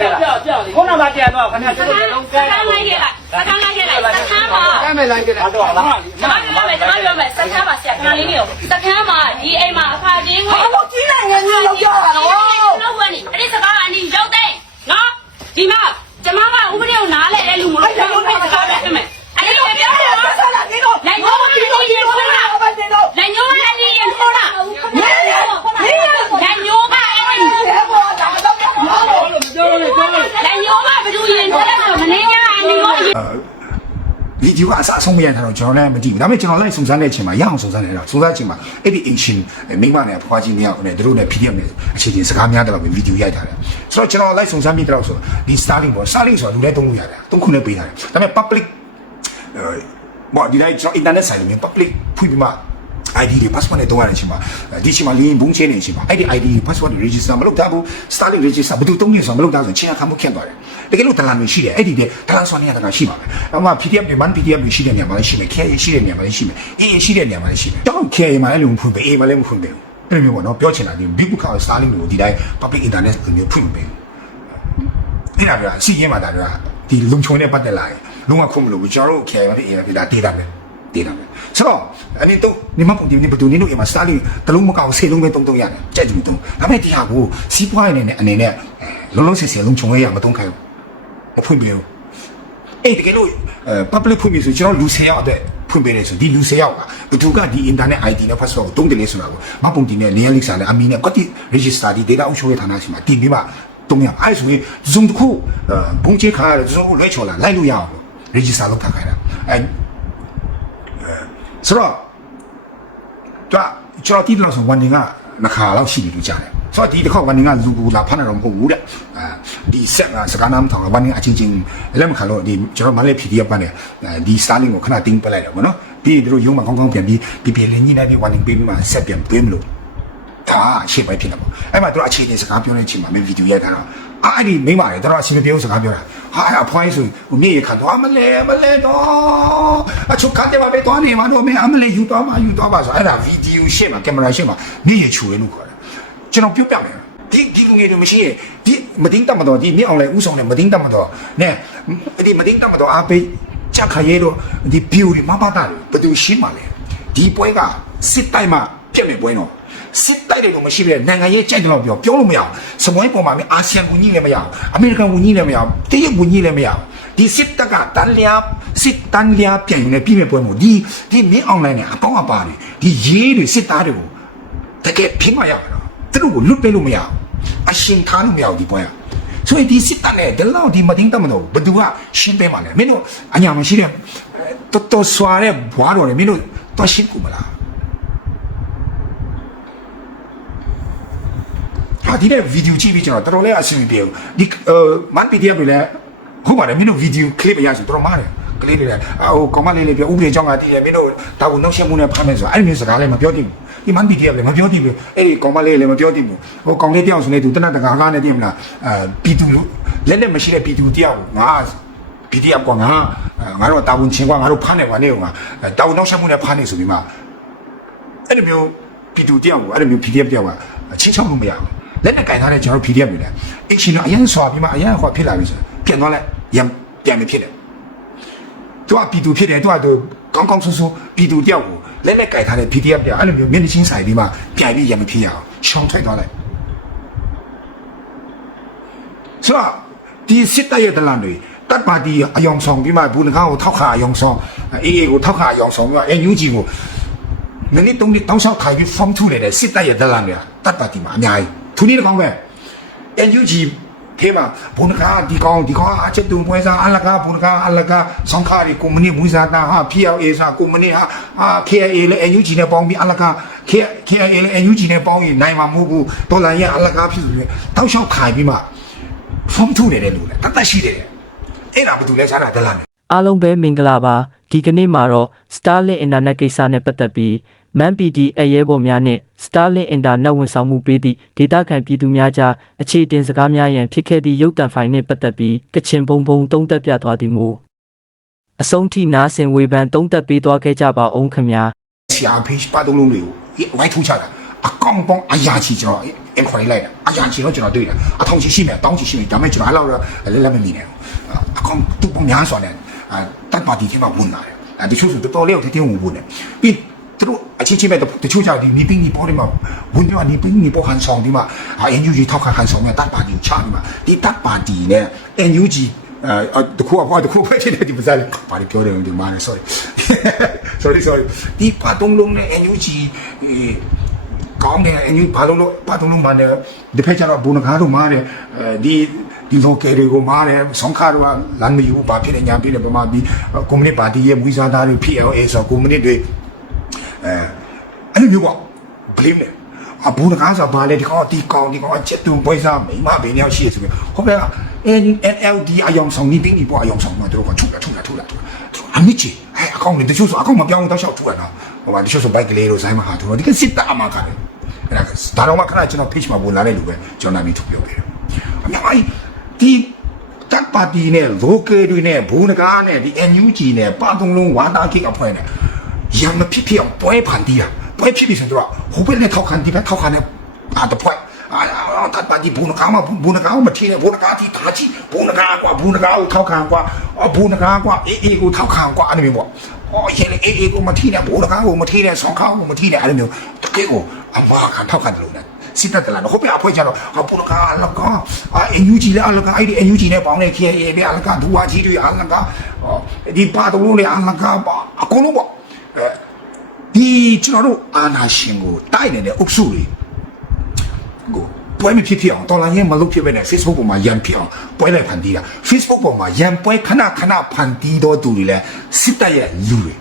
လိုက်ကြလားခုနကပြန်တော့ခဏကျွန်တော်လုံးကဲစကန်းလိုက်ခဲ့လိုက်စကန်းလိုက်ခဲ့လိုက်စကန်းမှာကဲမယ်လိုက်ကြလားတော့လားကျွန်မပြောမယ်ကျွန်မပြောမယ်စကန်းမှာဆရာခဏလေးနေရောစကန်းမှာဒီအိမ်မှာအခါချင်းဝင်ဘာလို့ကြီးနိုင်ငယ်ကြီးလောက်ကြတာတော့လောက်ဝင်နေအဲ့ဒီစကားကအနီရောက်တဲ့နော်ဒီမှာကျွန်မကဥပဒေကိုနားလဲတဲ့လူမလို့ကျွန်တော်စကားပဲပြင်မယ်အဲ့ဒီပြောပြော ဆက်လာဒီတော့ နိုင်ရောဒီလိုရင်ခေါ်တာ ဘာတင်တော့ နိုင်ရောအဲ့ဒီရင်ခေါ်တာနိုင်ရောနိုင်ရောကအဲ့ဒီ ဘယ်ပေါ်တာတော့ဘာလို့ပြောလို့ပြောလို့ နိုင်ရောကဘယ်သူရင်ခေါ်လဲဆိုမနေညာအနီရော ဗီဒီယို ကအစအဆုံးမရတာတော့ကျွန်တော်လည်းမကြည့်ဘူးဒါပေမဲ့ကျွန်တော်လည်းစုံစမ်းတဲ့အချိန်မှာရအောင်စုံစမ်းနေတာစုံစမ်းတဲ့အချိန်မှာအဲ့ဒီအင်ရှင်မိမနဲ့ဖွားကြီးမရောက်နဲ့တို့နဲ့ PDF နဲ့အခြေချင်းစကားများတယ်လို့ဗီဒီယိုရိုက်ထားတယ်ဆိုတော့ကျွန်တော်လိုက်စုံစမ်းပြီးတော့ဆိုဒီ Starlink ပေါ့ Starlink ဆိုတာလူလည်းသုံးလို့ရတယ်သုံးခုနဲ့ပေးထားတယ်ဒါပေမဲ့ public ဘောဒီလိုက်ကျွန်တော် internet ဆိုင်မှာ public ဖွင့်ပြီးမှ ID တွေ password နဲ့တုံးရတဲ့အချိန်မှာဒီချိန်မှာလင်းဘုံချင်းနေတဲ့အချိန်မှာအဲ့ဒီ ID တွေ password တွေ register မလုပ်ထားဘူး Starlink register ဘယ်သူတုံးနေဆိုမလုပ်ထားဆိုချင်းအခါမှုခက်သွားတယ်တကယ်လို့တလန်တွေရှိတယ်အဲ့ဒီတဲ့တလန်ဆွမ်းနေရတာရှိပါမယ်အမှ PDF တွေ man PDF တွေရှိတဲ့နေရာမှာလည်းရှိမယ် KA ရှိတဲ့နေရာမှာလည်းရှိမယ် AA ရှိတဲ့နေရာမှာလည်းရှိမယ်တောင်း KA မှာလည်းမဖွင့်ပေး A မှာလည်းမဖွင့်ပေးဘူးအဲ့လိုမျိုးပေါ့နော်ပြောချင်တာဒီ big book Starlink ကိုဒီတိုင်း public internet ကိုမျိုးဖွင့်မပေးဘူးအဲ့ဒါကအစီရင်မှာဒါကဒီလုံချုံနဲ့ပတ်သက်လာရင်လုံးဝခွင့်မလို့ဘူးကျွန်တော်တို့ KA မှာဖြစ် A မှာဖြစ်ဒါဒေတာပဲဒေတာပဲ ဆိုတော့အရင်တော့နေမပုံဒီနေဘယ်သူနေလို့အမှ Starlink တလုံးမကောက်ဆေးလုံးပဲတုံးတုံးရတယ်ကြိုက်တယ်တုံးဒါပေမဲ့ဒီဟာကိုစီးပွားရေးနဲ့အနေနဲ့လုံးလုံးဆယ်ဆယ်လုံချုံရရမတုံးခိုင်းဘူးအဖွင့်ပေးဘူးအဲ့တကယ်လို့အဲ public ဖွင့်ပြီဆိုကျွန်တော်လူ10ယောက်အတွက်ဖွင့်ပေးတယ်ဆိုဒီလူ10ယောက်ကဘယ်သူကဒီ internet ID နဲ့ password ကိုတုံးတယ်လေဆိုတာကိုမပုံတင်နဲ့ layer link စာနဲ့အမီနဲ့ကတိ register ဒီ data အုပ်ချုပ်ရေးဌာနရှိမှာတင်ပြီးမှတုံးရအဲ့ဆိုရင် zoom တစ်ခုအဲဘုံချေခါရတယ် zoom ကိုလွှဲချော်လာလိုက်လို့ရအောင်လို့ register လုပ်ထားခိုင်းတာအဲ ဆိုတော့တော့ကျွန်တော်တိတယ်လို့ဆိုဝန်နေကနှစ်ခါလောက်ရှိပြီလို့ကြားတယ်ဆိုတော့ဒီတစ်ခေါက်ဝန်နေကလူကူလာဖမ်းရတော့မဟုတ်ဘူးတဲ့အဲဒီဆက်ကစကားနားမထောင်ဝန်နေအချင်းချင်းလက်မခံလို့ဒီကျွန်တော်မလေး PDF ပန်းတယ်ဒီ Starlink ကိုခဏတင်းပလိုက်တယ်ဗောနော်ပြီးသူတို့ရုံးမှာကောင်းကောင်းပြန်ပြီးပြီးပြီးလည်းညှိနှိုင်းပြီးဝန်နေပေးပြီးမှဆက်ပြန်သွင်းမလို့ဒါရှေ့ပိုင်းဖြစ်တယ်ပေါ့အဲ့မှာသူတို့အခြေအနေစကားပြောနေချိန်မှာမင်းဗီဒီယိုရိုက်တာတော့အဲ့ဒီမိမတွေတို့အစီအမပြေစကားပြောတာ ဟာအဖွားကြီးဆိုဟိုမြေရခံတော့မလဲမလဲတော့အချုပ်ကန်တယ်ပါပဲတော့နေမှာတော့မင်းအမလဲယူတော့မှယူတော့ပါဆိုအဲ့ဒါဗီဒီယိုရှေ့မှာကင်မရာရှေ့မှာမြေရချူရဲလို့ခေါ်တယ်ကျွန်တော်ပြုတ်ပြမယ်ဒီဒီလူငယ်တွေမရှိရင်ဒီမတင်းတတ်မတော်ဒီမြေအောင်လဲဥဆောင်တယ်မတင်းတတ်မတော်နဲ့ဒီမတင်းတတ်မတော်အားပေးချက်ခရဲတော့ဒီ view တွေမပါတာဘယ်သူရှင်းမှာလဲဒီပွဲကစစ်တိုင်းမှာပြက်နေပွဲတော့ စစ်တိုက်တယ်လို့မရှိပဲနိုင်ငံရေးကြိုက်တယ်လို့ပြောပြောလို့မရအောင်စမွေးပေါ်မှာမင်းအာဆီယံဝန်ကြီးလည်းမရအောင်အမေရိကန်ဝန်ကြီးလည်းမရအောင်တရုတ်ဝန်ကြီးလည်းမရအောင်ဒီစစ်တပ်ကတန်လျာစစ်တန်လျာပြန်ယူနေပြည်မဲ့ပွဲမှာဒီဒီမင်းအွန်လိုင်းနဲ့အပေါင်းအပါတွေဒီရေးတွေစစ်သားတွေကိုတကယ်ဖိမရတော့သူတို့ကိုလွတ်ပေးလို့မရအောင်အရှင်ထားလို့မရအောင်ဒီပွဲကဆိုရင်ဒီစစ်တပ်နဲ့ဒီလောက်ဒီမတင်တတ်မလို့ဘယ်သူကရှင်းပေးမှာလဲမင်းတို့အညာမရှိတဲ့တော်တော်စွာတဲ့ဘွားတော်တွေမင်းတို့တော့ရှင်းကူမလား ဟာဒီတဲ့ဗီဒီယိုကြည့်ပြီးကျွန်တော်တော်တော်လေးအဆင်မပြေဘူးဒီမန် PDF တွေလည်းဟုတ်ပါတယ်မင်းတို့ဗီဒီယိုကလစ်ရရစီတော်တော်မားတယ်ကလေးတွေလည်းအဟိုကောင်မလေးလေးပြောဥပဒေကြောင့်ကတည်းကမင်းတို့ဒါကိုနှောက်ရှက်မှုနဲ့ဖမ်းမယ်ဆိုအဲ့ဒီမျိုးစကားလည်းမပြောသင့်ဘူးဒီမန် PDF လည်းမပြောသင့်ဘူးအဲ့ဒီကောင်မလေးလည်းမပြောသင့်ဘူးဟိုကောင်လေးတယောက်ဆိုနေသူတနတ်တကာကားနဲ့တည်မလားအဲပီတူလက်လက်မရှိတဲ့ပီတူတယောက်ငါ PDF ကငါငါတို့တာဝန်ချင်းကငါတို့ဖမ်းနေပါနေဦးငါတာဝန်နှောက်ရှက်မှုနဲ့ဖမ်းနေဆိုပြီးမှအဲ့ဒီမျိုးပီတူတယောက်ကိုအဲ့ဒီမျိုး PDF တယောက်ကချင်းချောင်းလို့မရဘူး လက်နဲ့ကင်ထားတဲ့ကျွန်တော် PDF တွေလည်းအရှင်တော့အရင်ဆွာပြီးမှအရင်ဟောဖြစ်လာပြီဆိုပြန်သွားလိုက်ရံပြန်မဖြစ်တယ်သူကပြည်သူဖြစ်တယ်သူကသူကောင်းကောင်းဆူဆူပြည်သူတယောက်ကိုလက်နဲ့ကင်ထားတဲ့ PDF တယောက်အဲ့လိုမျိုးမျက်နှာချင်းဆိုင်ပြီးမှပြန်ပြီးရံမဖြစ်ရအောင်ရှောင်းထိုက်သွားလိုက်ဆိုတော့ဒီစစ်တပ်ရဲ့တလန်တွေတပ်ပါတီအယောင်ဆောင်ပြီးမှဘူနကားကိုထောက်ခါအယောင်ဆောင်အေးအေးကိုထောက်ခါအယောင်ဆောင်ပြီးမှအန်ယူဂျီကိုနည်းနည်းတုံးလေးတောင်းလျှောက်ထိုင်ပြီး form ထုနေတဲ့စစ်တပ်ရဲ့ဒလန်တွေကတတ်ပါတီမှာအများကြီး သူနည်းတစ်ကောင်းပဲ NUG ထဲမှာဘုန်းကားဒီကောင်းဒီကောင်းအချက်တုံပွဲစားအလကားဘုန်းကားအလကားဆောင်ခါရီကွန်မြူနတီမူဇာတာဟာ PLA စာကွန်မြူနတီဟာအာ KIA လည်း NUG နဲ့ပေါင်းပြီးအလကား KIA လည်း NUG နဲ့ပေါင်းရင်နိုင်မှာမဟုတ်ဘူးဒေါ်လာရဲ့အလကားဖြစ်ပြီးတောက်လျှောက်ခိုင်ပြီးမှ form ထုနေတယ်လို့လေတတ်တတ်ရှိတယ်အဲ့ဒါဘာလို့လဲစားတာဒလန်အားလုံးပဲမင်္ဂလာပါဒီကနေ့မှာတော့ Starlink Internet ကိစ္စနဲ့ပတ်သက်ပြီး Man PD အရဲဘော်များနဲ့ Starlink Internet ဝန်ဆောင်မှုပေးသည့်ဒေတာခံပြည်သူများကြားအခြေတင်စကားများရန်ဖြစ်ခဲ့သည့်ရုပ်တံဖိုင်နှင့်ပတ်သက်ပြီးကချင်ဘုံဘုံတုံးတက်ပြသွားသည်မူအဆုံးထိနားဆင်ဝေဖန်တုံးတက်ပေးသွားခဲ့ကြပါအောင်ခင်ဗျာ CR page ပတ်သုံးလုံးတွေကိုဝိုင်းထုတ်ချတာအကောင့်ပေါင်းအရာချီကျွန်တော် inquiry လိုက်တာအရာချီတော့ကျွန်တော်တွေ့တာအထောင်ချီရှိမယ်တောင်းချီရှိမယ်ဒါပေမဲ့ကျွန်တော်အဲ့လောက်တော့လက်လက်မမြင်နိုင်ဘူးအကောင့်တူပုံများစွာနဲ့တပ်ပါတီထဲမှာဝင်လာတယ်အဲဒီချို့ဆိုတော်တော်လေးကိုတည်တည်ဝင်ဝင်တယ်ပြီး သူတို့အချင်းချင်းပဲတချို့ကြောင့်ဒီနီပင်းနီပေါ်ဒီမှာဝင်ပြနီပင်းနီပေါ်ဟန်ဆောင်ဒီမှာအန်ယူဂျီထောက်ခံဟန်ဆောင်နဲ့တပ်ပါတီချာဒီမှာဒီတပ်ပါတီနဲ့အန်ယူဂျီအဲတခုအဖွားတခုပဲဖြစ်တဲ့ဒီပစားလေးဘာလို့ပြောတယ်ဒီမှာလဲ sorry sorry sorry ဒီပါတုံးလုံးနဲ့အန်ယူဂျီကောင်းတယ်အင်းကြီးဘာလို့လို့ဘာလို့လို့မာတယ်ဒီဖက်ကျတော့ဘုံကားတို့မာတယ်အဲဒီဒီလိုကယ်တွေကိုမာတယ်ဆောင်ခါတော့လမ်းမယူဘာဖြစ်နေညာဖြစ်နေပမာပြီးကွန်မြူနတီပါတီရဲ့မွေးစားသားတွေ PLA ဆိုကွန်မြူနတီတွေ အဲအဲ့လိုမျိုးပေါ့ blame တယ်အဘုံကားဆိုဘာလဲဒီကောင်ဒီကောင်ဒီကောင်အချစ်တုံပွဲစားမိမဘယ်နှစ်ယောက်ရှိရဆိုပြီးဟုတ်ပဲက NLD အယောင်ဆောင်နေတင်းဒီပေါ့အယောင်ဆောင်မှာတို့ကထုတ်လာထုတ်လာထုတ်လာထုတ်လာအမြင့်ကြီးအဲအကောင့်တွေတချို့ဆိုအကောင့်မပြောင်းတော့ရှောက်ထုတ်ရနော်ဟိုမှာတချို့ဆိုဘိုက်ကလေးတို့ဇိုင်းမဟာတို့ဒီကစစ်တာအမှားကတယ်အဲ့ဒါဒါတော့မှခဏကျွန်တော် page မှာဝင်လာတဲ့လူပဲကျွန်တော်နာမည်ထုတ်ပြောခဲ့တယ်အများကြီးဒီတက်ပါတီနဲ့ local တွေနဲ့ဘူနကားနဲ့ဒီ NUG နဲ့ပါတုံးလုံးဝါတာကိအဖွဲ့နဲ့ ရမဖြစ်ဖြစ်အောင်တွဲဖန်တီးတာတွဲဖြစ်ပြီးဆိုတော့ဟိုဘက်နဲ့ထောက်ခံဒီဘက်ထောက်ခံနဲ့အာတဖွဲ့အာတက်ပါတီဘူနကားမှာဘူနကားမထင်းနဲ့ဘူနကားတီတာချီဘူနကားကွာဘူနကားကိုထောက်ခံကွာအဘူနကားကွာအေးအေးကိုထောက်ခံကွာအဲ့လိုမျိုးပေါ့အော်ရေအေးအေးကိုမထင်းနဲ့ဘူနကားကိုမထင်းနဲ့ဆောင်းခါကိုမထင်းနဲ့အဲ့လိုမျိုးတကယ်ကိုအမခံထောက်ခံတယ်လို့နဲ့စစ်တပ်တယ်လားဟုတ်ပြီအဖွဲကြတော့အပူကအလကားအန်ယူဂျီလည်းအလကားအဲ့ဒီအန်ယူဂျီနဲ့ပေါင်းတဲ့ KA ပဲအလကားဒူဝါကြီးတွေအလကားဒီပါတော်လုံးလည်းအလကားပါအကုန်လုံးပေါ့အဲ ဒီကျွန်တော်တို့အာနာရှင်ကိုတိုက်နေတဲ့အုပ်စုတွေကိုပွဲမဖြစ်ဖြစ်အောင်တော်လိုင်းရင်မလုပ်ဖြစ်ပဲနဲ့ Facebook ပေါ်မှာရံဖြစ်အောင်ပွဲလိုက်ဖန်တီးတာ Facebook ပေါ်မှာရံပွဲခဏခဏဖန်တီးတော့သူတွေလဲစစ်တပ်ရဲ့လူတွေ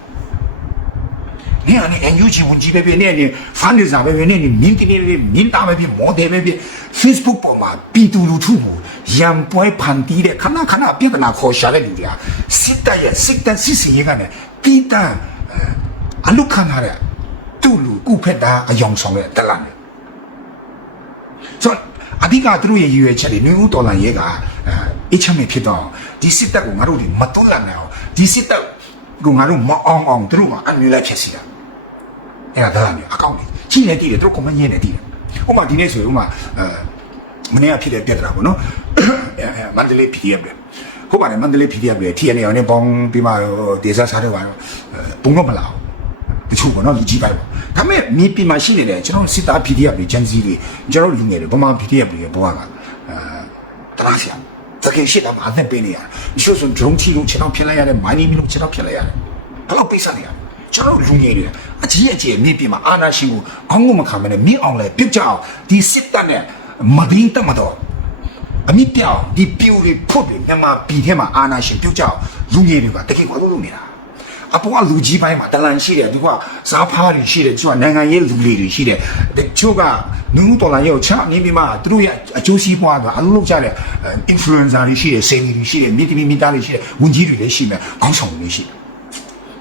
နေအနေအန်ယူချီဝန်ကြီးပဲပဲနေအနေဖန်နေစားပဲပဲနေမြင်းတင်ပဲပဲမြင်းသားပဲပဲမော်ဒယ်ပဲပဲ Facebook ပေါ်မှာပြည်သူလူထုကိုရံပွဲဖန်တီးတဲ့ခဏခဏပြဿနာခေါ်ရှာတဲ့လူတွေကစစ်တပ်ရဲ့စစ်တပ်စစ်စီရင်ကနေပြည်သား အလုခံရတဲ့သူ့လူကုဖက်တာအယောင်ဆောင်တဲ့တလန်ဆိုအဓိကသူတို့ရဲ့ရည်ရွယ်ချက်တွေမျိုးတော်လန်ရေးကအချမ်းမဖြစ်တော့ဒီစစ်တပ်ကိုငါတို့တွေမတွန်းလန့်နိုင်အောင်ဒီစစ်တပ်ကိုငါတို့မအောင်အောင်သူတို့ကအမြဲတမ်းဖြစ်စီတာအဲ့ဒါဒါမျိုးအကောင့်တွေကြီးနေတည်တယ်သူတို့ကွန်မန့်ညင်းနေတည်တယ်ဥပမာဒီနေ့ဆိုရင်ဥပမာအဲမနေ့ကဖြစ်တဲ့ပြဿနာပေါ့နော်အဲအဲမန္တလေး PDF ပဲဟုတ်ပါတယ်မန္တလေး PDF ပဲ TNA နဲ့ပေါင်းပြီးမှဒေသစားတော့ပုံတော့မလာဘူး တချို့ပေါ့နော်လူကြီးပိုင်းပေါ့ဒါပေမဲ့မြေပြင်မှာရှိနေတဲ့ကျွန်တော်စစ်သား PDF တွေဂျန်စီတွေကျွန်တော်လူငယ်တွေဗမာ PDF တွေဘဝကအဲတလားဆရာတကယ်ရှိတာမှအသက်ပေးနေရတယ်။ရှို့ဆို drone ချီလို့ခြေထောက်ဖြစ်လိုက်ရတယ်။ mining လို့ခြေထောက်ဖြစ်လိုက်ရတယ်။ဘယ်လောက်ပိတ်ဆက်နေရလဲ။ကျွန်တော်လူငယ်တွေအကြီးအကျယ်မြေပြင်မှာအာဏာရှင်ကိုခေါင်းကိုမခံမနဲ့မြင့်အောင်လဲပြုတ်ကြအောင်ဒီစစ်တပ်နဲ့မဘင်းတက်မတော့အမိပြောင်ဒီပြူတွေဖုတ်တွေမြန်မာပြည်ထဲမှာအာဏာရှင်ပြုတ်ကြအောင်လူငယ်တွေကတကယ်ကိုလုပ်နေတာ အပေါ်ကလူကြီးပိုင်းမှာတလန်ရှိတယ်ဒီကစားဖားတွေရှိတယ်သူကနိုင်ငံရေးလူတွေရှိတယ်ဒီချို့ကနူးတော်လာရုပ်ချနေပြီးမှသူတို့ရဲ့အကျိုးစီးပွားကအလုပ်လုပ်ကြတဲ့ influencer တွေရှိတယ်စေတီတွေရှိတယ်မြေတီမီတာတွေရှိတယ်ဝန်ကြီးတွေလည်းရှိမယ်ခေါင်းဆောင်တွေလည်းရှိတယ်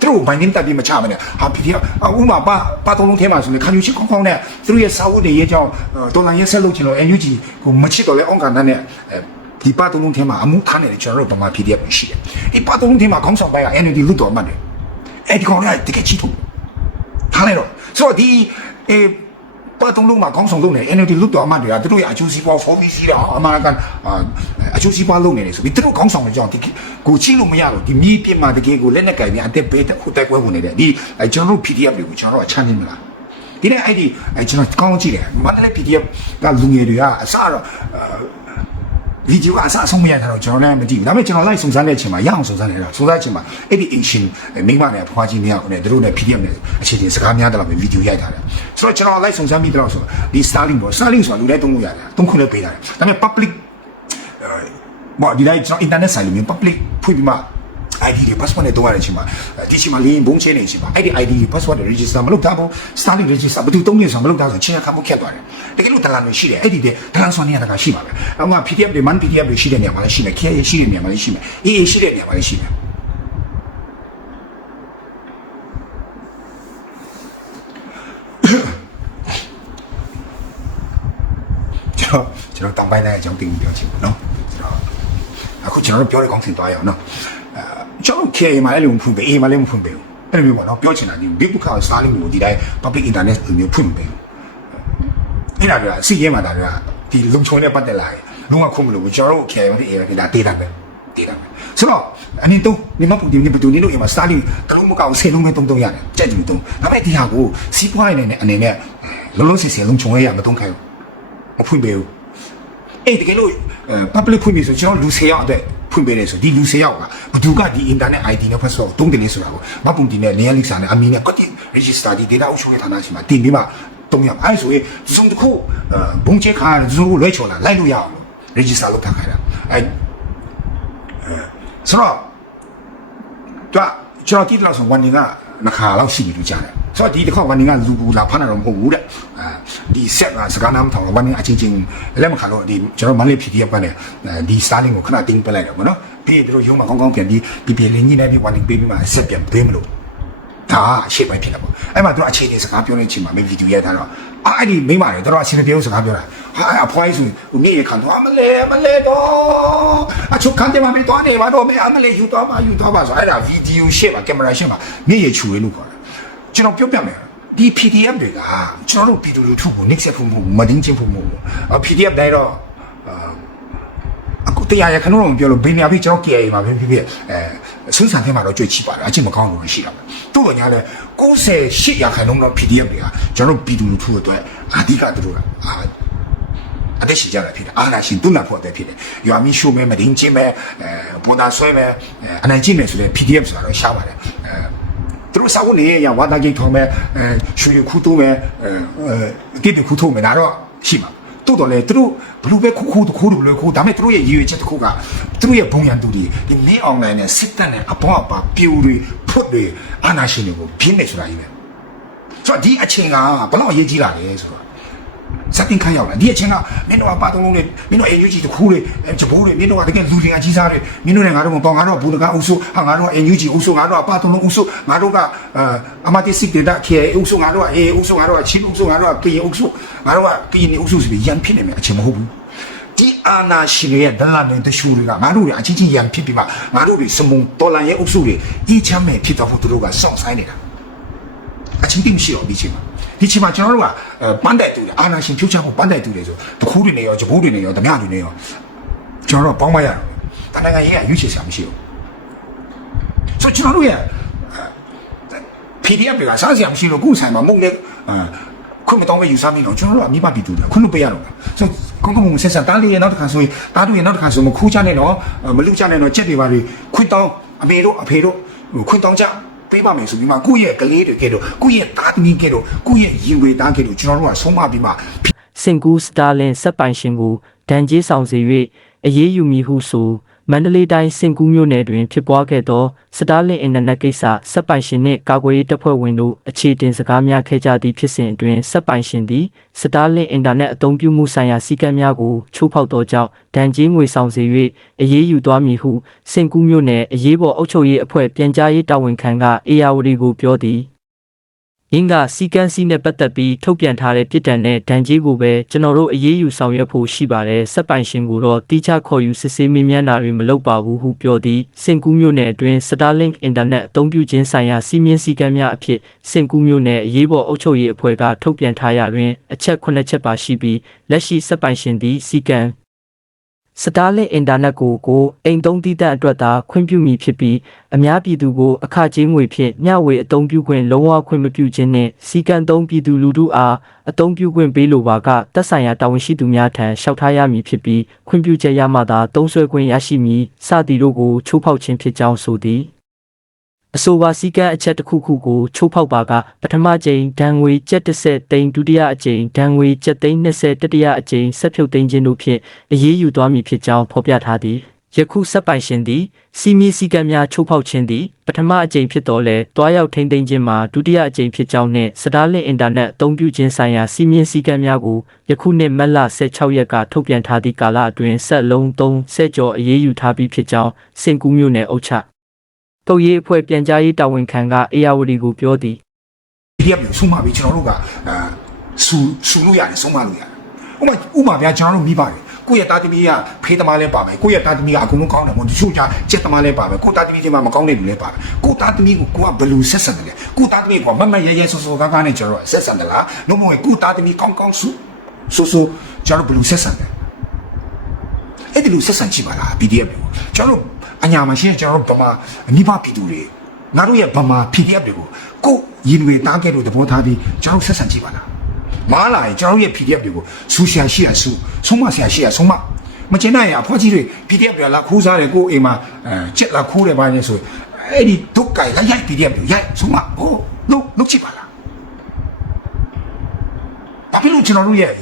သူတို့ဘိုင်းနေတက်ပြီးမချမနဲ့ဟာပီဒီဥမာပါပါတုံးလုံးထဲမှာဆိုရင်ခံယူချစ်ကောင်းကောင်းနဲ့သူတို့ရဲ့စာအုပ်တွေရဲ့ကြောင့်တော်လိုင်းရဲ့ဆက်လုပ်ချင်လို့ NUG ကိုမချစ်တော့လဲအွန်ကန်နဲ့ဒီပါတုံးလုံးထဲမှာအမှုထားနေတယ်ကျွန်တော်တို့ဗမာ PDF ရှိတယ်ဒီပါတုံးလုံးထဲမှာခေါင်းဆောင်ပိုင်းက NUG လွတ်တော်မှတ်တယ် အဲ့ဒီကောင်ကတကယ်ချစ်ထုတ်ထားလိုက်တော့ဆိုတော့ဒီအေးပါတုံးလုံးမှာခေါင်းဆောင်လုပ်နေ NUG လွတ်တော်မှတ်တွေကသူတို့ရဲ့အကျိုးစီးပွား for me စီးတာအမှန်ကန်အကျိုးစီးပွားလုပ်နေတယ်ဆိုပြီးသူတို့ခေါင်းဆောင်တွေကြောင့်ဒီကိုချိလို့မရတော့ဒီမြေပြင်မှာတကယ်ကိုလက်နဲ့ကြိုင်ပြီးအသက်ပေးတဲ့ခုတက်ကွဲဝင်နေတဲ့ဒီကျွန်တော်တို့ PDF တွေကိုကျွန်တော်တို့ချမ်းနေမလားဒီနေ့အဲ့ဒီကျွန်တော်ကောင်းကြည့်တယ်မန္တလေး PDF ကလူငယ်တွေကအစတော့ ဗီဒီယိုကအစအဆုံးမရတာတော့ကျွန်တော်လည်းမသိဘူးဒါပေမဲ့ကျွန်တော် live စုံစမ်းတဲ့အချိန်မှာရအောင်စုံစမ်းနေတာစုံစမ်းတဲ့အချိန်မှာအဲ့ဒီ action မိမနဲ့ဖွားကြီးမြောက်နဲ့တို့နဲ့ PDF နဲ့အခြေတင်စကားများတယ်လို့ဗီဒီယိုရိုက်ထားတယ်ဆိုတော့ကျွန်တော် live စုံစမ်းပြီးတော့ဆိုဒီ Starlink ပေါ့ Starlink ဆိုတာလူတိုင်းသုံးလို့ရတယ်သုံးခွင့်လည်းပေးတာတယ်ဒါပေမဲ့ public ဘောဒီလိုက်ကျွန်တော် internet ဆိုင်လိုမျိုး public ဖွင့်ပြီးမှ ID တွေ password နဲ့တော့ရတဲ့အချိန်မှာဒီချိန်မှာလင်းဘုံချင်းနေချိန်မှာအဲ့ဒီ ID တွေ password တွေ register မလုပ်တာဘူး Starlink register ဘယ်သူတုံးနေဆိုမလုပ်တာဆိုချင်းခါမှုခက်သွားတယ်တကယ်လို့တလန်တွေရှိတယ်အဲ့ဒီတဲ့တလန်ဆွန်နေရတာကရှိပါပဲအမှ PDF တွေ man PDF တွေရှိတဲ့နေရာမှာလည်းရှိမယ် KA ရှိတဲ့နေရာမှာလည်းရှိမယ် AA ရှိတဲ့နေရာမှာလည်းရှိမယ်ကျွန်တော်ကျွန်တော်တောင်းပိုင်းတဲ့အကြောင်းတင်ပြောချင်ပါနော်ကျွန်တော်အခုကျွန်တော်တို့ပြောတဲ့ကောင်းစင်သွားရအောင်နော်အဲ ကျွန်တော် KA မှာလည်းလုံဖွင့်ပေး A မှာလည်းမဖွင့်ပေးဘူးအဲ့လိုမျိုးပေါ့နော်ပြောချင်တာဒီ big book ကစားလို့ဒီတိုင်း public internet လိုမျိုးဖွင့်မပေးဘူးအဲ့ဒါကစီရဲမှာဒါကဒီလုံချုံနဲ့ပတ်သက်လာရင်လုံးဝခုမလို့ဘူးကျွန်တော်တို့ခေရုံးဒီအေဒီလာဒေတာပဲဒေတာပဲဆိုတော့အနေတော့နေမပူဒီနေပူနေလို့အိမ်မှာစတာလီတလုံးမကောက်ဆယ်လုံးပဲတုံးတုံးရတယ်ကြက်ကြည့်တုံးဒါပေမဲ့ဒီဟာကိုစီးပွားရေးနဲ့အနေနဲ့လုံးလုံးစီစီလုံချုံရရမတုံးခိုင်းဘူးမဖွင့်ပေးဘူးအဲ့တကယ်လို့ public ဖွင့်ပြီဆိုကျွန်တော်လူ၁၀ယောက်အတွက် ဖွင့်ပေးတယ်ဆိုဒီလူ၁၀ယောက်ကဘသူကဒီ internet ID နဲ့ password တုံးတယ်လေဆိုတာကိုမပူဒီနဲ့နေရာလိစာနဲ့အမီနဲ့ကတိ register ဒီ data အုပ်ချုပ်ရေးဌာနရှိမှာတင်ပြီးမှတုံးရမှာအဲ့ဆိုရင်စုံတစ်ခုဘုံချက်ခါစုံကိုလွဲချော်လာလိုက်လို့ရအောင် register လုပ်ထားခိုင်းတာအဲ့ဆိုတော့တွားကျွန်တော်တိတော့ဆိုဝန်နေကနှစ်ခါလောက်ရှိပြီလို့ကြားတယ်ဆိုတော့ဒီတစ်ခါဝန်နေကလူဘူးလာဖမ်းတာတော့မဟုတ်ဘူးတဲ့အဲ ဒီဆက်ကစကားနားမထောင်ဝန်နေအချင်းချင်းလက်မခါတော့ဒီကျွန်တော်မလေး PDF ကနေဒီ Starlink ကိုခဏတင်းပလိုက်တော့ဗောနော်ပြီးတို့ရုံးမှာကောင်းကောင်းပြန်ပြီးဒီပြည်လင်းကြီးနဲ့ပြီးဝန်နေပေးပြီးမှဆက်ပြန်ပေးမလို့ဒါအရှိပိုင်းဖြစ်တာပေါ့အဲ့မှာသူအခြေအနေစကားပြောနေချိန်မှာမင်းဗီဒီယိုရိုက်ထားတော့အဲ့ဒီမိမတွေတော့အချင်းပြောစကားပြောတာဟာအဖွားကြီးဆိုဦးနေရခံတော့အမလေးအမလေးတော့အချုပ်ခံတယ်မမေးတော့နေပါတော့မေအမလေးယူတော့ပါယူတော့ပါဆိုအဲ့ဒါဗီဒီယိုရှေ့မှာကင်မရာရှေ့မှာမျက်ရည်ချူရလို့ခေါ်တာကျွန်တော်ပြောပြမယ် ဒီ PDF တွေကကျွန်တော်တို့ပြည်သူလူထုကို next ဖို့မဟုတ်မတင်းချင်းဖို့မဟုတ်ဘူးအ PDF တိုင်းတော့အာအခုတရားရခဏတော့မပြောလို့ဘယ်နေရာဖြစ်ကျွန်တော် KA မှာဖြစ်ဖြစ်ဖြစ်အဲဆွမ်းဆန်ထဲမှာတော့ကြွေချပါတယ်အချင်းမကောင်းလို့ရှိတာပဲတိုးတော့ညာလဲ98ရာခိုင်နှုန်းတော့ PDF တွေကကျွန်တော်တို့ပြည်သူလူထုအတွက်အဓိကသူတို့ကအာအသက်ရှင်ကြတာဖြစ်တယ်အာနာရှင်တွန်းလာဖို့အသက်ဖြစ်တယ်ရွာမီရှိုးမဲမဒင်းချင်းမဲအဲပေါ်တာဆွဲမဲအနိုင်ချင်းမဲဆိုတဲ့ PDF ဆိုတာတော့ရှားပါတယ်အဲ သူတို့စာဝန်နေရဝါတာကြီးထုံးမဲအဲရွှေခုတိုးမဲအဲတိတခုထုံးမဲဒါတော့ရှိမှာတိုးတော်လေသူတို့ဘလူးပဲခုခုတခုဘလူးခုဒါပေမဲ့သူတို့ရဲ့ရည်ရွယ်ချက်တစ်ခုကသူတို့ရဲ့ဘုံရန်သူတွေဒီမင်းအွန်လိုင်းနဲ့စစ်တပ်နဲ့အပေါအပါပြူတွေဖွတ်တွေအာနာရှင်တွေကိုပြင်းနေဆိုတာကြီးပဲဆိုတော့ဒီအချိန်ကဘလောက်အရေးကြီးလာလဲဆိုတော့ စတင်ခိုင်းရောက်လာဒီအချင်းကမင်းတို့ကပါသုံးလုံးလေးမင်းတို့အေယူဂျီတခုလေးဂျပူးလေးမင်းတို့ကတကယ်လူတင်အကြီးစားလေးမင်းတို့နဲ့ငါတို့မပေါငါတို့ကဘူဒကအုပ်စုဟာငါတို့ကအေယူဂျီအုပ်စုငါတို့ကပါသုံးလုံးအုပ်စုငါတို့ကအမတိစစ်တေတာခေအုပ်စုငါတို့ကအေအုပ်စုငါတို့ကချင်းအုပ်စုငါတို့ကကရင်အုပ်စုငါတို့ကကရင်အုပ်စုဆိုပြီးရန်ဖြစ်နေမယ်အချင်းမဟုတ်ဘူးဒီအာနာရှင်ရဲ့ဒလန်နဲ့တရှူတွေကငါတို့တွေအချင်းချင်းရန်ဖြစ်ပြီးမှငါတို့တွေစမုံတော်လန်ရဲ့အုပ်စုတွေအီချမ်းမဲ့ဖြစ်တော့ဖို့သူတို့ကစောင့်ဆိုင်နေတာ အချင်းတိမရှိတော့ဒီချိန်မှာဒီချိန်မှာကျွန်တော်တို့ကပန်းတိုက်တူတယ်အာနာရှင်ဖြုတ်ချဖို့ပန်းတိုက်တူတယ်ဆိုတခုတွေနေရောဂျပူးတွေနေရောဓမြတွေနေရောကျွန်တော်တို့ပေါင်းမရတော့ဒါနိုင်ငံရေးကရွေးချယ်စရာမရှိဘူးဆိုကျွန်တော်တို့ရဲ့ PDF တွေကစားစရာမရှိလို့ခုဆိုင်မှာမုံနဲ့ခွင့်မတောင်းပဲယူဆမိတော့ကျွန်တော်တို့အမိဘပြည်သူတွေခွင့်လို့ပေးရတော့ဆိုကောင်းကောင်းမဆက်ဆက်တားလေးရဲ့နောက်တစ်ခါဆိုရင်တားတို့ရဲ့နောက်တစ်ခါဆိုမခူးချနဲ့တော့မလူချနဲ့တော့ချက်တွေပါတွေခွင့်တောင်းအမေတို့အဖေတို့ခွင့်တောင်းကြ ပေးပါမယ်ဆိုပြီးမှကိုယ့်ရဲ့ကလေးတွေကဲတော့ကိုယ့်ရဲ့သားသမီးကဲတော့ကိုယ့်ရဲ့ရင်ဝေသားကဲတော့ကျွန်တော်တို့ကဆုံးမပြီးမှစင်ကူစတာလင်စက်ပိုင်ရှင်ကိုဒဏ်ကြေးဆောင်စေ၍အရေးယူမည်ဟုဆို မန္တလေးတိုင်းစင်ကူးမြို့နယ်တွင်ဖြစ်ပွားခဲ့သောစတာလင်အင်တာနက်ကိစ္စစက်ပိုင်ရှင်နှင့်ကာကွယ်ရေးတပ်ဖွဲ့ဝင်တို့အခြေတင်စကားများခဲ့ကြသည့်ဖြစ်စဉ်အတွင်းစက်ပိုင်ရှင်သည်စတာလင်အင်တာနက်အသုံးပြုမှုဆိုင်ရာစည်းကမ်းများကိုချိုးဖောက်သောကြောင့်ဒဏ်ကြေးငွေဆောင်စေ၍အရေးယူသွားမည်ဟုစင်ကူးမြို့နယ်အရေးပေါ်အုပ်ချုပ်ရေးအဖွဲ့ပြန်ကြားရေးတာဝန်ခံကအေယာဝတီကိုပြောသည် ရင်းကစီကန်းစီနဲ့ပတ်သက်ပြီးထုတ်ပြန်ထားတဲ့ပြည်တံနဲ့ဒဏ်ကြီးကိုပဲကျွန်တော်တို့အရေးယူဆောင်ရွက်ဖို့ရှိပါတယ်စက်ပိုင်ရှင်ကိုတော့တိကျခေါ်ယူစစ်ဆေးမေးမြန်းတာတွေမလုပ်ပါဘူးဟုပြောသည်စင်ကူးမြို့နယ်အတွင်း Starlink Internet အသုံးပြုခြင်းဆိုင်ရာစီမင်းစည်းကမ်းများအဖြစ်စင်ကူးမြို့နယ်အရေးပေါ်အုပ်ချုပ်ရေးအဖွဲ့ကထုတ်ပြန်ထားရာတွင်အချက်9ချက်ပါရှိပြီးလက်ရှိစက်ပိုင်ရှင်သည်စီကံစ တားလင့်အင်တာနက်ကိုကိုအိမ်သုံးတည်တဲ့အတွက်သာခွင့်ပြုမည်ဖြစ်ပြီးအများပြည်သူကိုအခကြေးငွေဖြင့်မျှဝေအသုံးပြုခွင့်လုံးဝခွင့်မပြုခြင်းနှင့်စီကံသုံးပြည်သူလူထုအားအသုံးပြုခွင့်ပေးလိုပါကသက်ဆိုင်ရာတာဝန်ရှိသူများထံလျှောက်ထားရမည်ဖြစ်ပြီးခွင့်ပြုချက်ရမှသာသုံးစွဲခွင့်ရရှိမည်စသည်တို့ကိုချိုးဖောက်ခြင်းဖြစ်ကြောင်းဆိုသည် အဆိုပါစည်းကမ်းအချက်တစ်ခုခုကိုချိုးဖောက်ပါကပထမကြိမ်ဒဏ်ငွေကျပ်30တိန်ဒုတိယအကြိမ်ဒဏ်ငွေကျပ်သိန်း20တတိယအကြိမ်ဆက်ဖြုတ်သိမ်းခြင်းတို့ဖြင့်အရေးယူသွားမည်ဖြစ်ကြောင်းဖော်ပြထားသည်ယခုစက်ပိုင်ရှင်သည်စီမီစည်းကမ်းများချိုးဖောက်ခြင်းသည်ပထမအကြိမ်ဖြစ်တော်လဲတွားရောက်ထိန်းသိမ်းခြင်းမှာဒုတိယအကြိမ်ဖြစ်ကြောင်းနှင့်စတားလင့်အင်တာနက်အသုံးပြုခြင်းဆိုင်ရာစီမင်းစည်းကမ်းများကိုယခုနှစ်မတ်လ16ရက်ကထုတ်ပြန်ထားသည့်ကာလအတွင်းဆက်လုံး3ဆက်ကျော်အရေးယူထားပြီးဖြစ်ကြောင်းစင်ကူးမြို့နယ်အုပ်ချုပ် တုတ်ရေးအဖွဲ့ပြန်ကြားရေးတာဝန်ခံကအေယာဝတီကိုပြောသည် PDF ကိုဆုံးမပြီးကျွန်တော်တို့ကအာဆူဆူလို့ရတယ်ဆုံးမလို့ရတယ်ဥပမာဥပမာဗျာကျွန်တော်တို့မိပါတယ်ကိုယ့်ရဲ့တာသမီးကဖေးသမားလဲပါမယ်ကိုယ့်ရဲ့တာသမီးကအကုန်လုံးကောင်းတယ်ပေါ့တချို့ကြကြက်သမားလဲပါမယ်ကိုယ့်တာသမီးချင်းမှမကောင်းတဲ့လူလဲပါမယ်ကိုယ့်တာသမီးကိုကိုကဘယ်လိုဆက်ဆံတယ်လဲကိုယ့်တာသမီးကမမရဲရဲဆောဆောကားကားနဲ့ကျွန်တော်တို့ဆက်ဆံတယ်လားနှုတ်မဟုတ်ကိုယ့်တာသမီးကောင်းကောင်းစုဆိုဆိုကျွန်တော်တို့ဘယ်လိုဆက်ဆံလဲအဲ့ဒီလိုဆက်ဆံကြည့်ပါလား PDF တွေကိုကျွန်တော်တို့ အညာမှာရှင်းကျွန်တော်တို့ဗမာမိဘပြည်သူတွေငါတို့ရဲ့ဗမာ PDF တွေကိုကိုယ်ရင်တွေတားခဲ့လို့သဘောထားပြီးကျွန်တော်တို့ဆက်ဆံကြည့်ပါလားမားလာရင်ကျွန်တော်တို့ရဲ့ PDF တွေကိုစူရှာရှိရစူဆုံးမဆရာရှိရဆုံးမမကျင်နိုင်ရအဖွားကြီးတွေ PDF တွေလာခိုးစားတယ်ကိုယ်အိမ်မှာအဲချက်လာခိုးတယ်ပါနေဆိုအဲ့ဒီဒုက္ခရိုက်ရိုက် PDF တွေရိုက်ဆုံးမဟိုလုံးလုံးချစ်ပါလားဘာဖြစ်လို့ကျွန်တော်တို့ရဲ့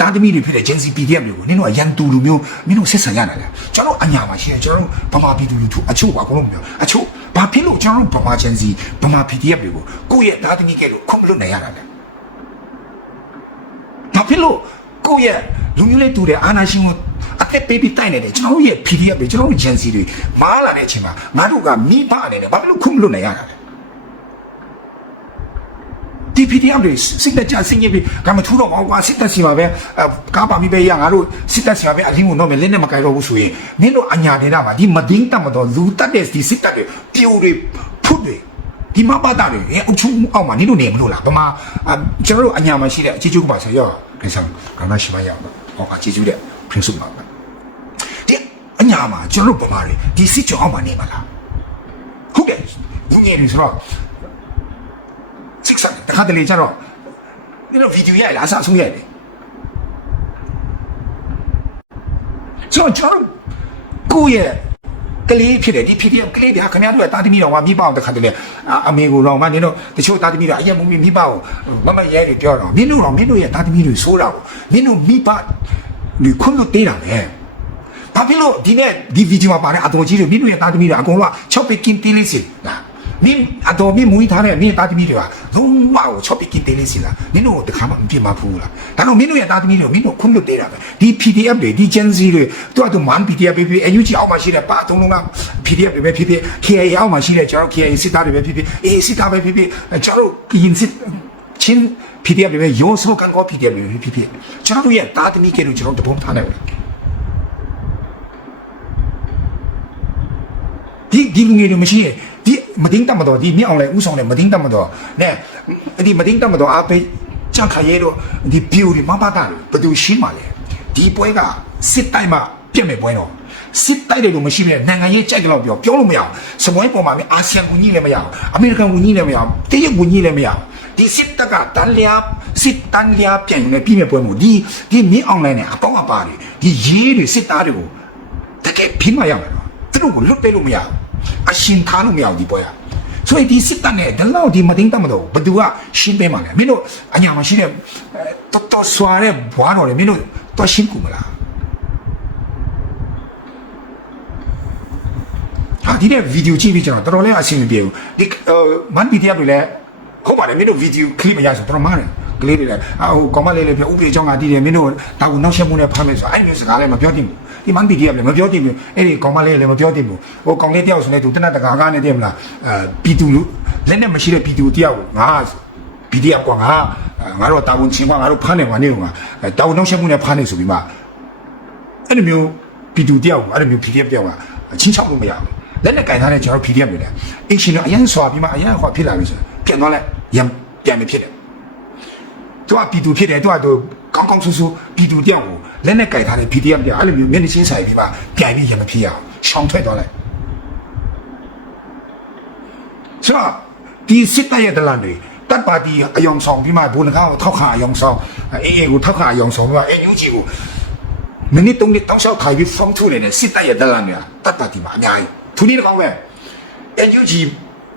တာသမီတွေဖြစ်တဲ့ Gen Z PDF တွေကိုနင်တို့ကရန်တူလူမျိုးနင်တို့ဆက်ဆံရတယ်လေကျွန်တော်အညာမှာရှိတယ်ကျွန်တော်တို့ဗမာပြည်သူလူထုအချို့ပါအကုန်လုံးမျိုးအချို့ဘာဖြစ်လို့ကျွန်တော်တို့ဗမာ Gen Z ဗမာ PDF တွေကိုကိုယ့်ရဲ့တာသမီကဲလို့ခုတ်လို့နိုင်ရတာလဲဘာဖြစ်လို့ကိုယ့်ရဲ့လူမျိုးလေးတူတဲ့အာနာရှင်ကိုအသက်ပေးပြီးတိုက်နေတယ်ကျွန်တော်တို့ရဲ့ PDF တွေကျွန်တော်တို့ Gen Z တွေမားလာတဲ့အချိန်မှာငါတို့ကမိဘအနေနဲ့ဘာဖြစ်လို့ခုတ်လို့နိုင်ရတာလဲ ဒီ PDF တွေစစ်တပ်ကြဆင်းရဲပြီးကမ္မထူတော့မဟုတ်ကွာစစ်တပ်စီမှာပဲအဲကားပါမိပဲရငါတို့စစ်တပ်စီမှာပဲအလင်းကိုတော့မယ်လင်းနဲ့မကြိုက်တော့ဘူးဆိုရင်မင်းတို့အညာနေတာပါဒီမဒင်းတတ်မတော့လူတတ်တဲ့ဒီစစ်တပ်တွေပြိုတွေဖုတ်တွေဒီမပတ်တာတွေအဲအချုံအောက်မှာနင်တို့နေမလို့လားဗမာအာကျွန်တော်တို့အညာမှာရှိတဲ့အချီကျုပ်ပါဆိုရောခင်းဆောင်ကမ္မရှိမရအောင်ဟောအချီကျုတဲ့ principle ပါဒီအညာမှာကျွန်တော်တို့ဗမာတွေဒီစစ်ကြောအောက်မှာနေပါလားဟုတ်တယ်ဘုငယ်တွေဆိုတော့ စစ်ဆက်တခါတလေကျတော့ဒီလိုဗီဒီယိုရိုက်လာအစားဆုံးရိုက်တယ်ဆိုတော့ကျွန်တော်ကိုယ့်ရဲ့ကလေးဖြစ်တယ်ဒီ PDF ကလေးဗျာခင်ဗျားတို့ကတာသမီတော်ကမိဘအောင်တခါတလေအာအမေကိုတော့မနင်တို့တချို့တာသမီတော်အရင်မမိမိဘကိုမမရဲတွေပြောတော့မင်းတို့တော့မင်းတို့ရဲ့တာသမီတွေဆိုးတာကိုမင်းတို့မိဘလူခွန်းလို့တေးတာလေဘာဖြစ်လို့ဒီနေ့ဒီဗီဒီယိုမှာပါတဲ့အတော်ကြီးတွေမင်းတို့ရဲ့တာသမီတွေအကုန်လုံး6ပေကင်းတေးလေးစီလား မင်းအတော်မင်းမွေးထားတဲ့မင်းတာသမီတွေကလုံးဝကို6ပေကင်းတေးလေးစီလားမင်းတို့တခါမှမပြစ်မဖူးလားဒါတော့မင်းတို့ရဲ့တာသမီတွေမင်းတို့ခွန်းလို့တေးတာပဲဒီ PDF တွေဒီ Gen Z တွေသူကသူ man PDF ပဲဖြစ် UG အောက်မှာရှိတဲ့ပါသုံးလုံးက PDF တွေပဲဖြစ်ဖြစ် KA အောက်မှာရှိတဲ့ကျွန်တော် KA စစ်သားတွေပဲဖြစ်ဖြစ်အေးစစ်သားပဲဖြစ်ဖြစ်ကျွန်တော်ကရင်စစ်ချင်း PDF တွေပဲရိုးစိုးကန်ကော PDF တွေပဲဖြစ်ဖြစ်ကျွန်တော်တို့ရဲ့တာသမီကဲလို့ကျွန်တော်တပုံထားနိုင်ဘူးဒီဒီလူငယ်တွေမရှိရင်ဒီ မတင်းတတ်မတော်ဒီမြေအောင်လဲဥဆောင်လဲမတင်းတတ်မတော်နဲ့ဒီမတင်းတတ်မတော်အဖေချန်ခရဲတော့ဒီပြူဒီမပါတာဘယ်သူရှင်းပါလဲဒီပွဲကစစ်တိုက်မှပြက်မဲ့ပွဲတော့စစ်တိုက်တယ်လို့မရှိဘူးနိုင်ငံရေးကြိုက်ကြလို့ပြောပြောလို့မရအောင်စပွဲပေါ်မှာအာဆီယံကူညီလည်းမရအောင်အမေရိကန်ကူညီလည်းမရအောင်တရုတ်ကူညီလည်းမရအောင်ဒီစစ်တပ်ကတန်လျာစစ်တန်လျာပြန်နေပြီးမဲ့ပွဲမို့ဒီဒီမင်းအွန်လိုင်းနဲ့အပေါင်းအပါတွေဒီရေးတွေစစ်သားတွေကိုတကယ်ဖိမရမှာတော့သူတို့ကိုလွတ်ပေးလို့မရဘူး အရှင်ထားလို့မရဘူးဒီပွဲကဆိုရင်ဒီစစ်တပ်နဲ့ဒီလောက်ဒီမတင်တတ်မတော့ဘသူကရှင်းပေးမှာလဲမင်းတို့အညာမှာရှိတဲ့တော်တော်ဆွာတဲ့ဘွားတော်လေမင်းတို့တော့ရှင်းကူမလားဟာဒီတဲ့ဗီဒီယိုကြည့်ပြီးကျွန်တော်တော်တော်လေးအဆင်မပြေဘူးဒီမန်ဗီဒီယိုတွေလည်းဟုတ်ပါတယ်မင်းတို့ဗီဒီယိုကလစ်မရဆိုတော်တော်မားတယ်ကလေးတွေလည်းအဟိုကောင်မလေးလေးပြောဥပဒေအကြောင်းကတည်တယ်မင်းတို့ဒါကိုနောက်ဆက်မှုနဲ့ဖမ်းမယ်ဆိုအဲ့မျိုးစကားလည်းမပြောတင်ဘူး ဒီမန်ဗီဒီယိုလည်းမပြောတင်ဘူးအဲ့ဒီကောင်မလေးလည်းမပြောတင်ဘူးဟိုကောင်လေးတယောက်ဆိုနေသူတနတ်တကာကားနဲ့တည်းမလားအဲပီတူလူလက်နဲ့မရှိတဲ့ပီတူတယောက်ကိုငါဗီဒီယိုကွာငါငါတို့တာဝန်ချင်းကွာငါတို့ဖမ်းနေကွာနေကွာတာဝန်နောက်ဆက်မှုနဲ့ဖမ်းနေဆိုပြီးမှအဲ့လိုမျိုးပီတူတယောက်အဲ့လိုမျိုး PDF တယောက်ကချင်းချောက်လို့မရဘူးလက်နဲ့ကင်ထားတဲ့ကျွန်တော် PDF တွေလည်းအင်ရှင်တော့အရင်ဆွာပြီးမှအရင်ဟောဖြစ်လာပြီဆိုပြန်သွားလိုက်ရံပြန်မဖြစ်တယ် သူကပြည်သူဖြစ်တယ်သူကသူကောင်းကောင်းဆူဆူပြည်သူတယောက်ကိုလက်နဲ့ကင်ထားတဲ့ PDF တယောက်အဲ့လိုမျိုးမျက်နှာချင်းဆိုင်ပြီးမှပြန်ပြီးရမဖြစ်ရအောင်ရှောင်ထွက်သွားလိုက်ဆိုတော့ဒီစစ်တပ်ရဲ့ဒလန်တွေတပ်ပါတီအယောင်ဆောင်ပြီးမှဘုံကားကိုထောက်ခါအယောင်ဆောင်အေးအေးကိုထောက်ခါအယောင်ဆောင်ပြီးမှအင်ယူဂျီကိုမနစ်တုံးနှစ်တောင်းလျှောက်ထိုင်ပြီးဖုန်းထုတ်နေတဲ့စစ်တပ်ရဲ့ဒလန်တွေကတတ်တတ်ဒီမှာအများကြီးသူနေတကောင်းပဲ NUG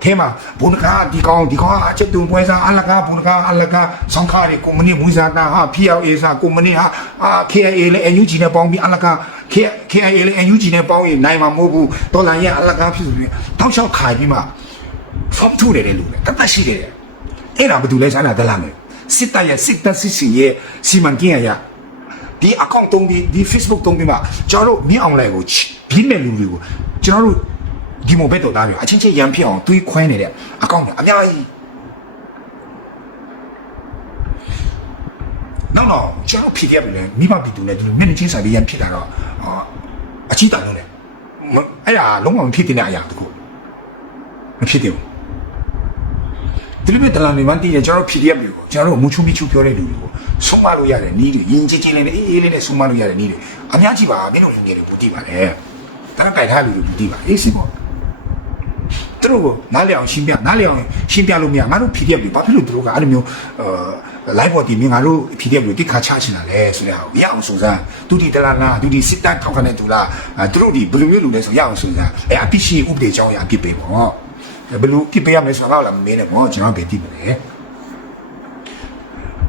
ထဲမှာဘုန်းကားဒီကောင်းဒီကောင်းအချက်တုံပွဲစားအလကားဘုန်းကားအလကားဆောင်ခါရီကွန်မနီမူဇာတာဟာ PLA စာကွန်မနီဟာအာ KIA လည်း NUG နဲ့ပေါင်းပြီးအလကား KIA လည်း NUG နဲ့ပေါင်းရင်နိုင်မှာမဟုတ်ဘူးဒေါ်လာရဲ့အလကားဖြစ်ဆိုပြီးတောင်းလျှောက်ခါပြီးမှဖုန်းထုတ်နေတဲ့လူတွေတတ်တတ်ရှိတယ်အဲ့ဒါဘာတူလဲဆိုင်တာဒလန်တွေစစ်တပ်ရဲ့စစ်တပ်စစ်စီရဲ့စီမံကိန်းအရာဒီအကောင့်တုံးပြီးဒီ Facebook တုံးပြီးမှကျွန်တော်တို့မြင်းအောင်လိုက်ကိုပြင်းမဲ့လူတွေကိုကျွန်တော်တို့ ဒီမိုဘက်တော်သားတွေအချင်းချင်းရန်ဖြစ်အောင်တွေးခွဲနေတဲ့အကောင့်တွေအများကြီးနောက်တော့ကျွန်တော် PDF တွေလည်းမိဘပြည်သူနဲ့ဒီလိုမျက်နှာချင်းဆိုင်ပြီးရန်ဖြစ်တာတော့အာအချီးတန်လို့လေမအဲ့ဒါလုံးဝမဖြစ်တဲ့အရာတခုမဖြစ်သေးဘူးဒီလိုမျိုးတလန်တွေမှတည်ရကျွန်တော်တို့ PDF တွေကိုကျွန်တော်တို့မူချူမီချူပြောတဲ့လူတွေကိုဆုံးမလို့ရတဲ့နီးတွေယဉ်ကျေးကျေးလေးနဲ့အေးအေးလေးနဲ့ဆုံးမလို့ရတဲ့နီးတွေအများကြီးပါမင်းတို့လူငယ်တွေဘူတိပါလေဒါကကြိုက်ထားလူတွေဘူတိပါအေးစင်ပေါ့ သူတို့ကနားလည်အောင်ရှင်းပြနားလည်အောင်ရှင်းပြလို့မရငါတို့ PDF တွေဘာဖြစ်လို့သူတို့ကအဲ့လိုမျိုးအာ live body မြင်ငါတို့ PDF တွေတိခါချချင်တာလဲဆိုတဲ့ဟာကိုရအောင်စုံစမ်းသူဒီတလားလားသူဒီစစ်တပ်ထောက်ခံတဲ့သူလားအဲသူတို့ဒီဘယ်လိုမျိုးလူလဲဆိုရအောင်စုံစမ်းအဲအပြစ်ရှိဥပဒေကြောင်းရအပြစ်ပေးပေါ့ဘယ်လိုပြစ်ပေးရမလဲဆိုတာတော့လည်းမမင်းနဲ့ပေါ့ကျွန်တော်ပဲသိပါလေ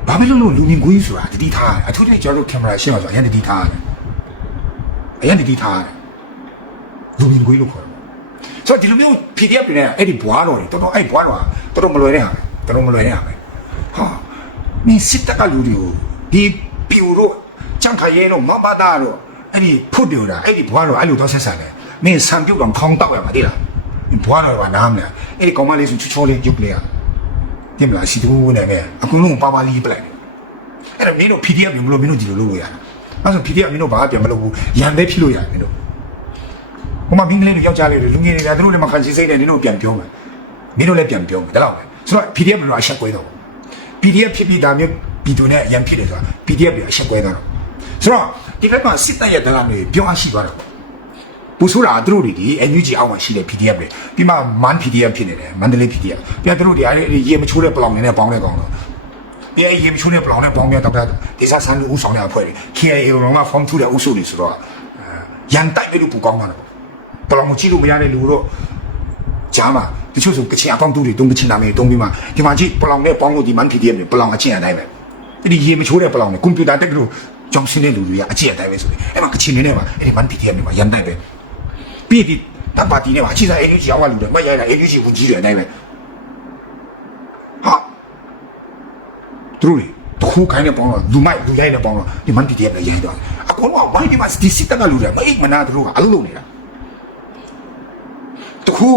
ဘာဖြစ်လို့လူမြင်ကိုကြီးဆိုတာတတိထားအထူးသဖြင့်ကျွန်တော်တို့ကင်မရာရှင်းအောင်ဆိုအရင်တတိထားတယ်အရင်တတိထားတယ်လူမြင်ကိုကြီးလို့ခေါ်တယ် ဆိုတော့ဒီလိုမျိုး PDF တွေနဲ့အဲ့ဒီဘွားတော်တွေတော်တော်အဲ့ဘွားတော်ကတော်တော်မလွယ်တဲ့ဟာပဲတော်တော်မလွယ်တဲ့ဟာပဲဟာမင်းစစ်တပ်ကလူတွေကိုဒီပြူတို့ကြံခရဲတို့မဘာတာတို့အဲ့ဒီဖုတ်ပြူတာအဲ့ဒီဘွားတော်အဲ့လိုတော့ဆက်ဆံတယ်မင်းဆံပြုတ်တော့ခေါင်းတောက်ရမှာတိလားဘွားတော်ကနားမလားအဲ့ဒီကောင်မလေးဆိုချောချောလေးရုပ်ကလေးอ่ะတင်မလားစီတူနဲ့ပဲအကုန်လုံးပါပါလေးပလိုက်အဲ့တော့မင်းတို့ PDF မျိုးမလို့မင်းတို့ဒီလိုလုပ်လို့ရတာအဲ့ဆို PDF မင်းတို့ဘာပြန်မလုပ်ဘူးရန်သေးဖြစ်လို့ရတယ်မင်းတို့ ဟိုမှာမင်းကလေးတွေယောက်ျားလေးတွေလူငယ်တွေလည်းသူတို့လည်းမခံစီစိတ်နဲ့နင်တို့ပြန်ပြောမယ်မင်းတို့လည်းပြန်ပြောမယ်ဒါတော့ပဲဆိုတော့ PDF တွေတော့အဆက်ကွဲတော့ PDF ဖြစ်ပြီးဒါမျိုးပြည်သူနဲ့ရန်ဖြစ်တယ်ဆိုတာ PDF တွေအဆက်ကွဲတော့ဆိုတော့ဒီဘက်မှာစစ်တပ်ရဲ့ဒလန်တွေပြောအရှိသွားတော့ပူဆိုတာသူတို့တွေဒီ NUG အောက်မှာရှိတဲ့ PDF တွေပြီးမှ MAN PDF ဖြစ်နေတယ်မန္တလေး PDF ပြီးတော့သူတို့တွေအဲ့ဒီရေမချိုးတဲ့ပလောင်နေနဲ့ပေါင်းတဲ့ကောင်တော့ဒီအဲ့ရေမချိုးတဲ့ပလောင်နဲ့ပေါင်းတဲ့ဒေါက်တာဒေသဆန်းလူဦးဆောင်တဲ့အဖွဲ့တွေ KIA ရောက form 2တဲ့ဥစုတွေဆိုတော့ရန်တိုက်ပဲလို့ပူကောင်းတာတော့ ပလောင်မကြည့်လို့မရတဲ့လူတို့ကြားမှာတချို့ဆိုကချင်အပေါင်းတူတွေတုံးကချင်နာမည်တုံးပြီးမှဒီမှာကြည့်ပလောင်နဲ့ပေါင်းလို့ဒီမန် PDF တွေပလောင်အချင်းအတိုင်းပဲအဲ့ဒီရေမချိုးတဲ့ပလောင်နဲ့ကွန်ပျူတာတက်ကလို့ကြောင်းစင်းတဲ့လူတွေကအချင်းအတိုင်းပဲဆိုတယ်အဲ့မှာကချင်နေနဲ့ပါအဲ့ဒီမန် PDF တွေမှာရန်တိုက်ပဲပြီးပြီးတပါတီနဲ့ပါအချင်းစား AUG ရောက်လာလူတွေမရိုက်တာ AUG ဝင်ကြီးတွေအတိုင်းပဲဟာသူတို့တခုခိုင်းနေပေါင်းတော့လူမိုက်လူရိုက်နေပေါင်းတော့ဒီမန် PDF တွေရိုက်တော့အကုန်လုံးကဝိုင်းဒီမှာဒီစစ်တပ်ကလူတွေမအိတ်မနာသူတို့ကအလုပ်လုပ်နေတာ တခု